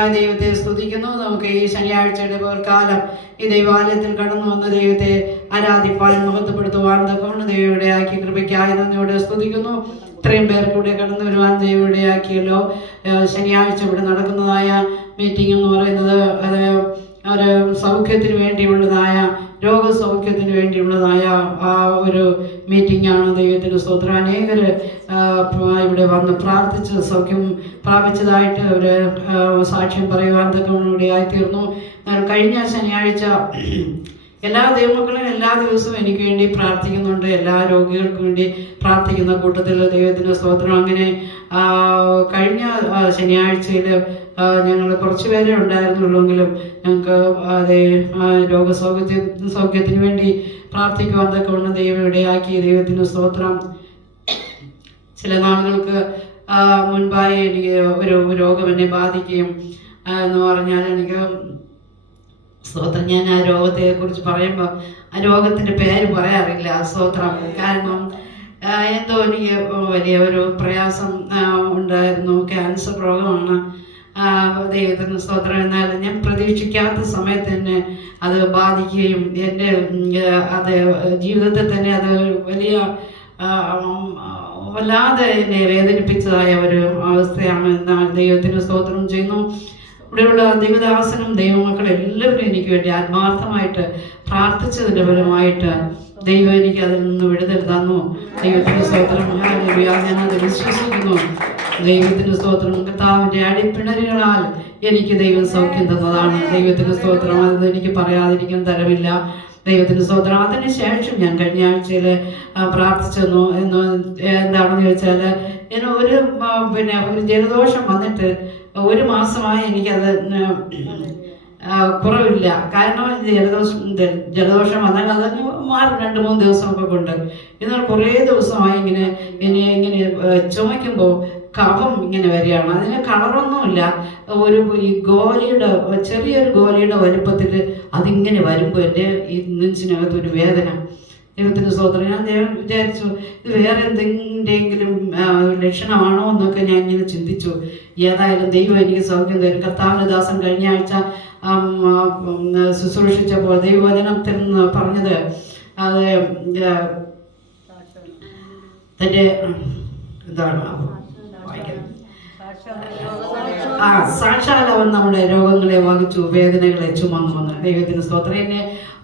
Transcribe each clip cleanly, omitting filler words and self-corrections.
സർവശക്തനായ ദൈവത്തെ സ്തുതിക്കുന്നു. നമുക്ക് ഈ ശനിയാഴ്ചയുടെ കാലം ഈ ദൈവാലയത്തിൽ കടന്നു വന്ന ദൈവത്തെ ആരാധിപ്പാൻ മഹത്വപ്പെടുത്തുവാൻ തക്കവണ്ണം ദൈവയുടെയാക്കി കൃപയ്ക്കായി നന്ദിയോടെ സ്തുതിക്കുന്നു. ഇത്രയും പേർക്ക് ഇവിടെ കടന്നു വരുവാൻ ദൈവയുടെയാക്കിയല്ലോ. ശനിയാഴ്ച ഇവിടെ നടക്കുന്നതായ മീറ്റിംഗ് എന്ന് പറയുന്നത് അത് ഒരു സൗഖ്യത്തിന് വേണ്ടിയുള്ളതായ രോഗസൗഖ്യത്തിന് വേണ്ടിയുള്ളതായ ആ ഒരു മീറ്റിംഗാണ്. ദൈവത്തിന് സ്തോത്രം. അനേകർ ഇവിടെ വന്ന് പ്രാർത്ഥിച്ച് സൗഖ്യം പ്രാപിച്ചതായിട്ട് അവർ സാക്ഷ്യം പറയുവാൻ തക്കവണ്ണം തീർന്നു. കഴിഞ്ഞ ശനിയാഴ്ച എല്ലാ ദൈവമക്കളും എല്ലാ ദിവസവും എനിക്ക് വേണ്ടി പ്രാർത്ഥിക്കുന്നുണ്ട്. എല്ലാ രോഗികൾക്കും വേണ്ടി പ്രാർത്ഥിക്കുന്ന കൂട്ടത്തിൽ ദൈവത്തിൻ്റെ സ്തോത്രം. അങ്ങനെ കഴിഞ്ഞ ശനിയാഴ്ചയിൽ ഞങ്ങൾ കുറച്ച് പേരെ ഉണ്ടായിരുന്നുള്ളൂവെങ്കിലും ഞങ്ങൾക്ക് അതേ സൗഖ്യത്തിന് വേണ്ടി പ്രാർത്ഥിക്കുവാൻ തക്കവണ്ണം ദൈവം ഇടയാക്കി. ദൈവത്തിൻ്റെ സ്തോത്രം. ചില നാളുകൾക്ക് മുൻപായി എനിക്ക് ഒരു രോഗം എന്നെ ബാധിക്കുകയും എന്ന് പറഞ്ഞാൽ എനിക്ക് സ്തോത്രം, ഞാൻ ആ രോഗത്തെക്കുറിച്ച് പറയുമ്പോൾ ആ രോഗത്തിൻ്റെ പേര് പറയാറില്ല. സ്തോത്രം. കാരണം എന്തോ എനിക്ക് വലിയ ഒരു പ്രയാസം ഉണ്ടായിരുന്നു. ക്യാൻസർ രോഗമാണ്. ദൈവത്തിന് സ്തോത്രം. എന്നാൽ ഞാൻ പ്രതീക്ഷിക്കാത്ത സമയത്ത് തന്നെ അത് ബാധിക്കുകയും എൻ്റെ അത് ജീവിതത്തിൽ തന്നെ അത് വലിയ വല്ലാതെ എന്നെ വേദനിപ്പിച്ചതായ ഒരു അവസ്ഥയാണ്. എന്നാൽ ദൈവത്തിന് സ്തോത്രം ചെയ്യുന്നു. ഇവിടെയുള്ള ദൈവദാസനും ദൈവമക്കൾ എല്ലാവരും എനിക്ക് വേണ്ടി ആത്മാർത്ഥമായിട്ട് പ്രാർത്ഥിച്ചതിൻ്റെ ഫലമായിട്ട് ദൈവം എനിക്ക് അതിൽ നിന്ന് വിടുതൽ തന്നു. ദൈവത്തിൻ്റെ സ്തോത്രം. ഞാനത് വിശ്വസിക്കുന്നു. ദൈവത്തിൻ്റെ സ്തോത്രം. കർത്താവിൻ്റെ അടിപ്പിണരുകളാൽ എനിക്ക് ദൈവം സൗഖ്യം തന്നതാണ്. ദൈവത്തിൻ്റെ സ്തോത്രം. അത് എനിക്ക് പറയാതിരിക്കാൻ തരമില്ല. ദൈവത്തിൻ്റെ സ്തോത്രം. അതിനുശേഷം ഞാൻ കഴിഞ്ഞ ആഴ്ചയിൽ പ്രാർത്ഥിച്ചെന്നു എന്താണെന്ന് ചോദിച്ചാൽ ഒരു ജലദോഷം വന്നിട്ട് 1 മാസമായി എനിക്കത് കുറവില്ല. കാരണം ജലദോഷം വന്നാൽ അതങ്ങ് മാറും 2-3 ദിവസമൊക്കെ കൊണ്ട്. എന്നാൽ കുറേ ദിവസമായി ഇങ്ങനെ ചുമയ്ക്കുമ്പോൾ കഫം ഇങ്ങനെ വരികയാണ്. അതിന് കളറൊന്നുമില്ല. ഈ ചെറിയൊരു ഗോലിയുടെ വലുപ്പത്തിൽ അതിങ്ങനെ വരുമ്പോൾ എൻ്റെ ഈ നെഞ്ചിനകത്ത് ഒരു വേദന. ദൈവത്തിൻ്റെ സ്തോത്രം. ഞാൻ വിചാരിച്ചു ഇത് വേറെ എന്തെങ്കിലും ലക്ഷണമാണോ എന്നൊക്കെ ഞാൻ ഇങ്ങനെ ചിന്തിച്ചു. ഏതായാലും ദൈവം എനിക്ക് സൗഖ്യം തരും. കർത്താവിൻ്റെ ദാസൻ കഴിഞ്ഞ ആഴ്ച ശുശ്രൂഷിച്ചപ്പോൾ ദൈവവചനത്തിൽ നിന്ന് പറഞ്ഞത് അത് തൻ്റെ എന്താണ് സാക്ഷാൽ അവൻ നമ്മുടെ രോഗങ്ങളെ വഹിച്ചു, വേദനകളെ ചുമന്നു. ദൈവത്തിന് സ്തോത്രം. എന്നെ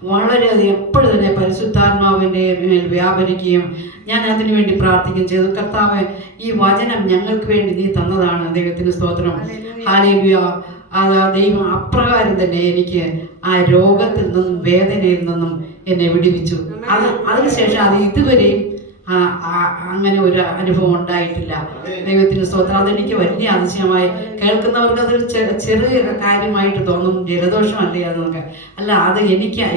വളരെയധികം എപ്പോഴും തന്നെ പരിശുദ്ധാത്മാവിൻ്റെ മേൽ വ്യാപരിക്കുകയും ഞാൻ അതിനു വേണ്ടി പ്രാർത്ഥിക്കുകയും ചെയ്തു. കർത്താവ്, ഈ വചനം ഞങ്ങൾക്ക് വേണ്ടി നീ തന്നതാണ്. ദൈവത്തിന് സ്തോത്രം. ഹല്ലേലൂയ. ദൈവം അപ്രകാരം തന്നെ എനിക്ക് ആ രോഗത്തിൽ നിന്നും വേദനയിൽ നിന്നും എന്നെ വിടുവിച്ചു. അതിനുശേഷം അത് ഇതുവരെയും അങ്ങനെ ഒരു അനുഭവം ഉണ്ടായിട്ടില്ല. ദൈവത്തിന് സ്തോത്രം. അതെനിക്ക് വലിയ അതിശയമായി. കേൾക്കുന്നവർക്ക് അതൊരു ചെറിയ കാര്യമായിട്ട് തോന്നും. ജലദോഷമല്ലേ അതൊക്കെ. അല്ല, അത്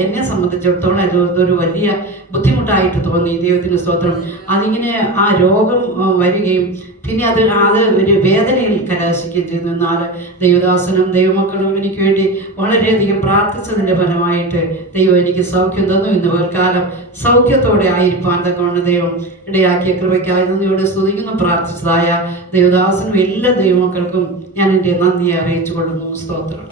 എന്നെ സംബന്ധിച്ചിടത്തോളം അതൊരു വലിയ ബുദ്ധിമുട്ടായിട്ട് തോന്നി. ദൈവത്തിന് സ്തോത്രം. അതിങ്ങനെ ആ രോഗം വരികയും പിന്നെ അത് ഒരു വേദനയിൽ കലാശിക്കുകയും ചെയ്യുന്നു. എന്നാൽ ദൈവദാസനും ദൈവമക്കളും എനിക്ക് വേണ്ടി വളരെയധികം പ്രാർത്ഥിച്ചതിൻ്റെ ഫലമായിട്ട് ദൈവം എനിക്ക് സൗഖ്യം തന്നു. ഇന്ന് കാലം സൗഖ്യത്തോടെ ആയിരിക്കാൻ തക്കവണ്ണം ദൈവം ഇടയാക്കിയ കൃപയ്ക്കായി നന്ദിയോടെ സ്തുതിക്കുന്നു. പ്രാർത്ഥിച്ചതായ ദൈവദാസനും എല്ലാ ദൈവമക്കൾക്കും ഞാൻ എൻ്റെ നന്ദിയെ അറിയിച്ചു കൊള്ളുന്നു. സ്തോത്രം.